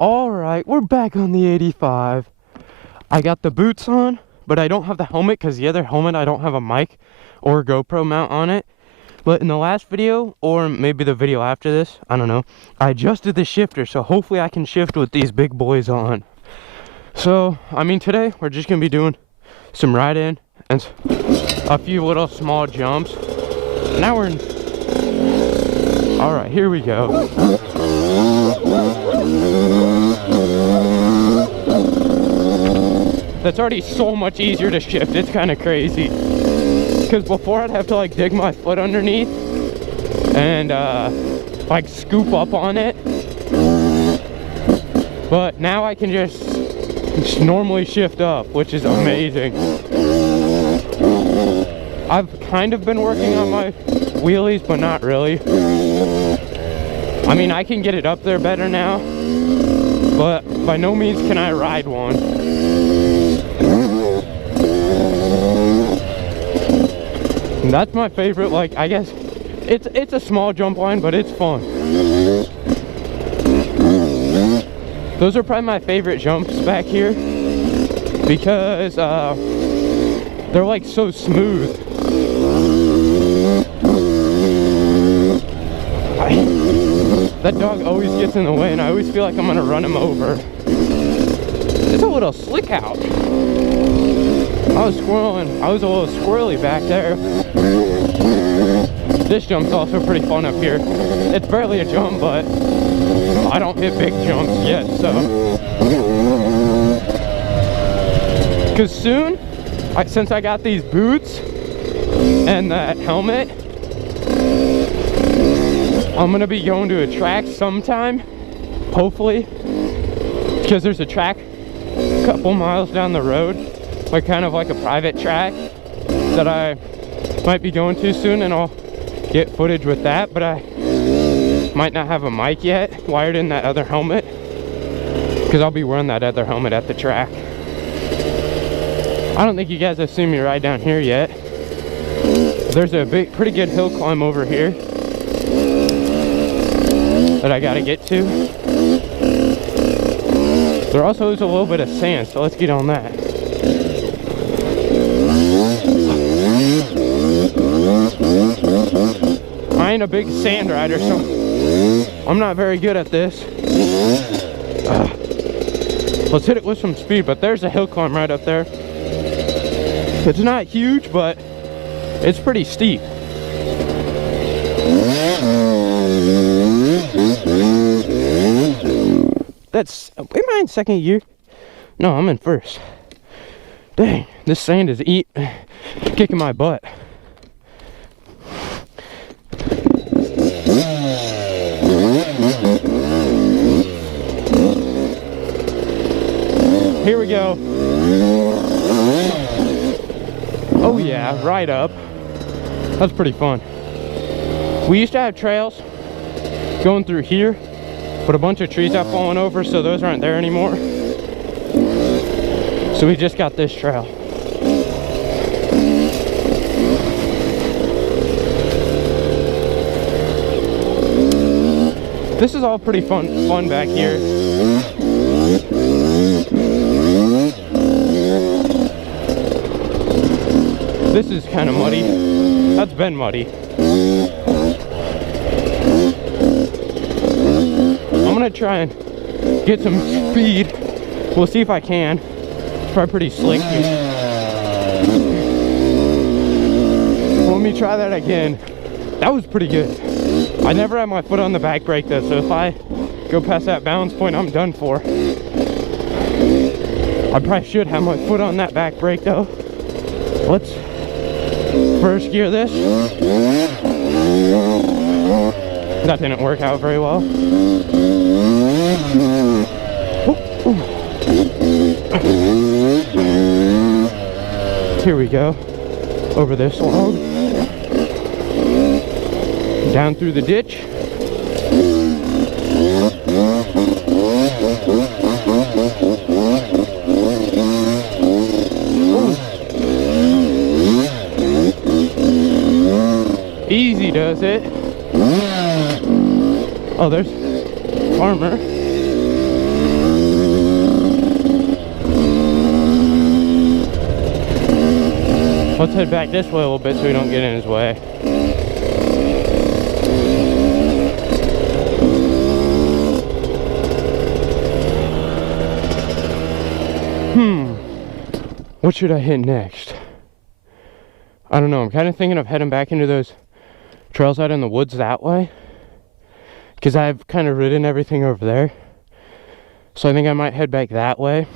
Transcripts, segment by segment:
Alright, we're back on the 85. I got the boots on, but I don't have the helmet because the other helmet I don't have a mic or GoPro mount on it. But in the last video, or maybe the video after this, I don't know, I adjusted the shifter, so hopefully I can shift with these big boys on. So, I mean, today we're just going to be doing some ride-in and a few little small jumps. Now we're in... Alright, here we go. That's already so much easier to shift, it's kind of crazy. Because before I'd have to like dig my foot underneath and like scoop up on it. But now I can just normally shift up, which is amazing. I've kind of been working on my wheelies, but not really. I mean, I can get it up there better now, but by no means can I ride one. And that's my favorite, like, I guess, it's a small jump line, but it's fun. Those are probably my favorite jumps back here, because they're like so smooth. That dog always gets in the way, and I always feel like I'm gonna run him over. It's a little slick out. I was a little squirrely back there. This jump's also pretty fun up here. It's barely a jump, but I don't hit big jumps yet, so. Because soon, since I got these boots and that helmet, I'm gonna be going to a track sometime, hopefully, because there's a track a couple miles down the road, like kind of like a private track that I might be going to soon, and I'll get footage with that, but I might not have a mic yet wired in that other helmet, because I'll be wearing that other helmet at the track. I don't think you guys have seen me ride down here yet. There's a pretty good hill climb over here that I gotta get to. There also is a little bit of sand, so let's get on that. I ain't a big sand rider, so I'm not very good at this. Let's hit it with some speed, but there's a hill climb right up there. It's not huge, but it's pretty steep. Am I in second year? No, I'm in first. Dang, this sand is kicking my butt. Here we go. Oh yeah, right up. That's pretty fun. We used to have trails going through here, but a bunch of trees have fallen over, so those aren't there anymore. So we just got this trail. This is all pretty fun back here. This is kind of muddy. That's been muddy. I'm gonna try and get some speed. We'll see if I can. It's probably pretty slick. Let me try that again. That was pretty good. I never had my foot on the back brake though, so if I go past that balance point, I'm done for. I probably should have my foot on that back brake though. Let's first gear this. That didn't work out very well. Here we go. Over this log. Down through the ditch. Easy does it. Oh, there's Farmer. Let's head back this way a little bit so we don't get in his way. What should I hit next? I don't know. I'm kind of thinking of heading back into those trails out in the woods that way, because I've kind of ridden everything over there. So I think I might head back that way.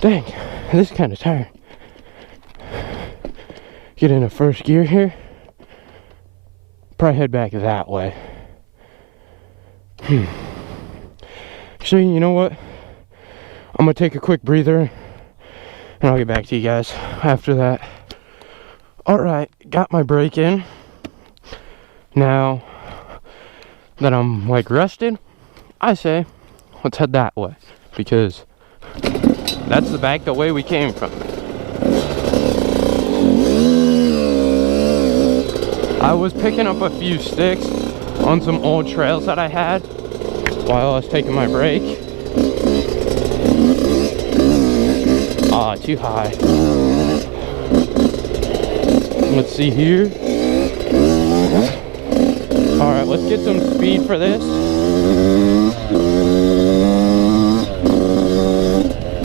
Dang, this is kind of tired. Get into first gear here. Probably head back that way. Actually, you know what? I'm gonna take a quick breather and I'll get back to you guys after that. Alright, got my break in. Now that I'm like rested, I say let's head that way, because that's the back the way we came from. I was picking up a few sticks on some old trails that I had while I was taking my break. Ah, too high. Let's see here. Alright, let's get some speed for this.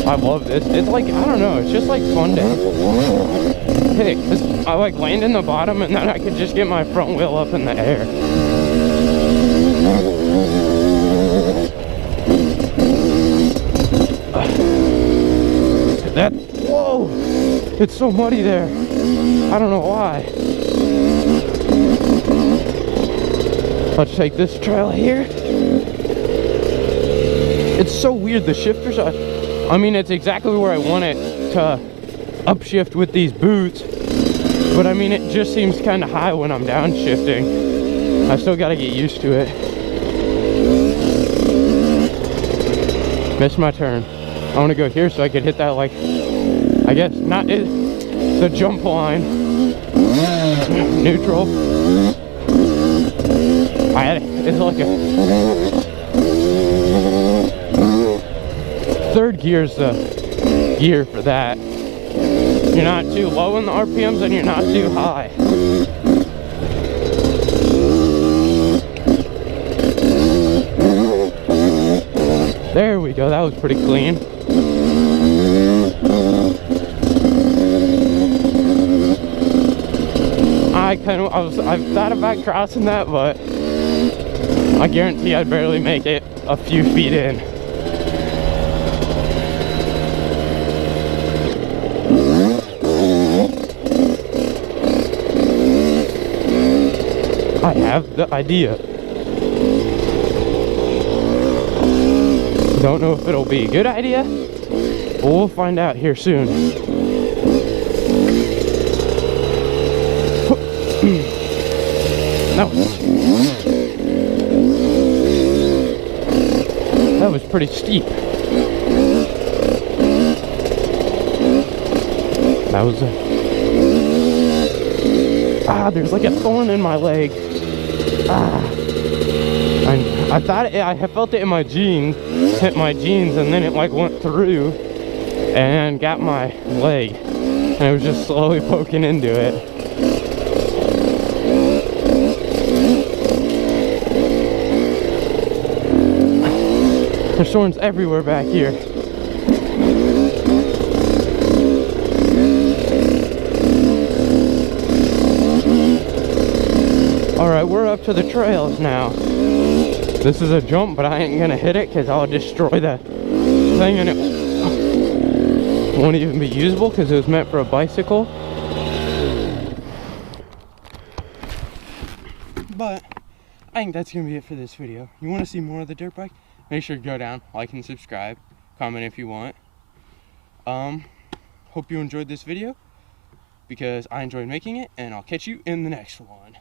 I love this. It's like, I don't know, it's just like fun to hit. I like land in the bottom and then I could just get my front wheel up in the air. Whoa! It's so muddy there. I don't know why. Let's take this trail here. It's so weird, the shifters are, I mean, it's exactly where I want it to upshift with these boots, but I mean, it just seems kind of high when I'm downshifting. I still got to get used to it. Missed my turn. I want to go here so I could hit that, like, I guess not the jump line. Neutral. It's like a third gear's the gear for that. You're not too low in the RPMs and you're not too high. There we go, that was pretty clean. I've thought about crossing that, but I guarantee I'd barely make it a few feet in. I have the idea. Don't know if it'll be a good idea, but we'll find out here soon. That was pretty steep. That was there's like a thorn in my leg. I thought I felt it in my jeans, hit my jeans, and then it like went through and got my leg, and it was just slowly poking into it. There's thorns everywhere back here. Alright, we're up to the trails now. This is a jump, but I ain't gonna hit it because I'll destroy the thing and it won't even be usable because it was meant for a bicycle. But I think that's gonna be it for this video. You want to see more of the dirt bike? Make sure to go down, like and subscribe, comment if you want. Hope you enjoyed this video because I enjoyed making it, and I'll catch you in the next one.